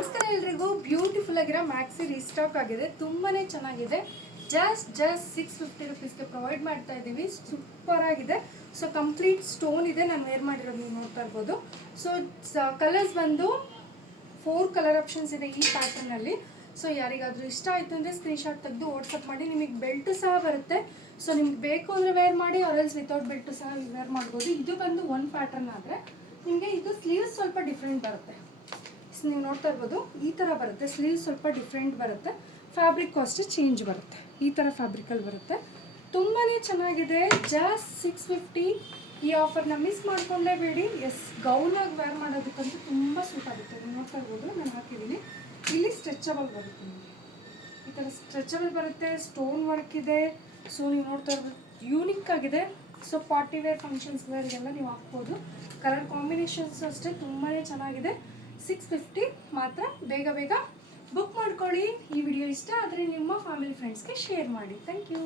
ನಮಸ್ಕಾರ ಎಲ್ರಿಗೂ. ಬ್ಯೂಟಿಫುಲ್ ಆಗಿರೋ ಮ್ಯಾಕ್ಸಿ ರೀಸ್ಟಾಕ್ ಆಗಿದೆ, ತುಂಬಾ ಚೆನ್ನಾಗಿದೆ. ಜಸ್ಟ್ 650 ರುಪೀಸ್ಗೆ ಪ್ರೊವೈಡ್ ಮಾಡ್ತಾ ಇದ್ದೀವಿ. ಸೂಪರ್ ಆಗಿದೆ. ಸೊ ಕಂಪ್ಲೀಟ್ ಸ್ಟೋನ್ ಇದೆ. ನಾನು ವೇರ್ ಮಾಡಿರೋದು ನೀವು ನೋಡ್ತಾ ಇರ್ಬೋದು. ಸೊ ಕಲರ್ಸ್ ಬಂದು 4 ಕಲರ್ ಆಪ್ಷನ್ಸ್ ಇದೆ ಈ ಪ್ಯಾಟರ್ನಲ್ಲಿ. ಸೊ ಯಾರಿಗಾದರೂ ಇಷ್ಟ ಆಯಿತು ಅಂದರೆ ಸ್ಕ್ರೀನ್ಶಾಟ್ ತೆಗೆದು ವಾಟ್ಸಪ್ ಮಾಡಿ. ನಿಮಗೆ ಬೆಲ್ಟು ಸಹ ಬರುತ್ತೆ. ಸೊ ನಿಮ್ಗೆ ಬೇಕು ಅಂದರೆ ವೇರ್ ಮಾಡಿ, ಆರೆಲ್ಸ್ ವಿತೌಟ್ ಬೆಲ್ಟು ಸಹ ವೇರ್ ಮಾಡ್ಬೋದು. ಇದು ಬಂದು ಒಂದು ಪ್ಯಾಟರ್ನ್ ಆದರೆ ನಿಮಗೆ ಇದು ಸ್ಲೀವ್ಸ್ ಸ್ವಲ್ಪ ಡಿಫ್ರೆಂಟ್ ಬರುತ್ತೆ. ನೀವು ನೋಡ್ತಾ ಇರ್ಬೋದು, ಈ ಥರ ಬರುತ್ತೆ. ಸ್ಲೀವ್ಸ್ ಸ್ವಲ್ಪ ಡಿಫ್ರೆಂಟ್ ಬರುತ್ತೆ. ಫ್ಯಾಬ್ರಿಕ್ ಅಷ್ಟೇ ಚೇಂಜ್ ಬರುತ್ತೆ. ಈ ಥರ ಫ್ಯಾಬ್ರಿಕಲ್ಲಿ ಬರುತ್ತೆ. ತುಂಬಾ ಚೆನ್ನಾಗಿದೆ. ಜಸ್ಟ್ 650. ಈ ಆಫರ್ನ ಮಿಸ್ ಮಾಡ್ಕೊಂಡೇಬೇಡಿ. ಎಸ್, ಗೌನಾಗಿ ವೇರ್ ಮಾಡೋದಕ್ಕಂತೂ ತುಂಬ ಸೂಟ್ ಆಗುತ್ತೆ. ನೀವು ನೋಡ್ತಾ ಇರ್ಬೋದು, ನಾನು ಹಾಕಿದ್ದೀನಿ. ಇಲ್ಲಿ ಸ್ಟ್ರೆಚಬಲ್ ಬರುತ್ತೆ. ನಿಮಗೆ ಈ ಥರ ಸ್ಟ್ರೆಚಬಲ್ ಬರುತ್ತೆ. ಸ್ಟೋನ್ ವರ್ಕ್ ಇದೆ. ಸೊ ನೀವು ನೋಡ್ತಾ ಇರ್ಬೋದು, ಯೂನಿಕ್ ಆಗಿದೆ. ಸೊ ಪಾರ್ಟಿ ವೇರ್, ಫಂಕ್ಷನ್ಸ್ ವೇರ್ಗೆಲ್ಲ ನೀವು ಹಾಕ್ಬೋದು. ಕಲರ್ ಕಾಂಬಿನೇಷನ್ಸ್ ಅಷ್ಟೇ ತುಂಬಾ ಚೆನ್ನಾಗಿದೆ. 650 ಮಾತ್ರ. ಬೇಗ ಬೇಗ ಬುಕ್ ಮಾಡ್ಕೊಳ್ಳಿ. ಈ ವಿಡಿಯೋ ಇಷ್ಟ ಆದರೆ ನಿಮ್ಮ ಫ್ಯಾಮಿಲಿ ಫ್ರೆಂಡ್ಸ್ಗೆ ಶೇರ್ ಮಾಡಿ. Thank you.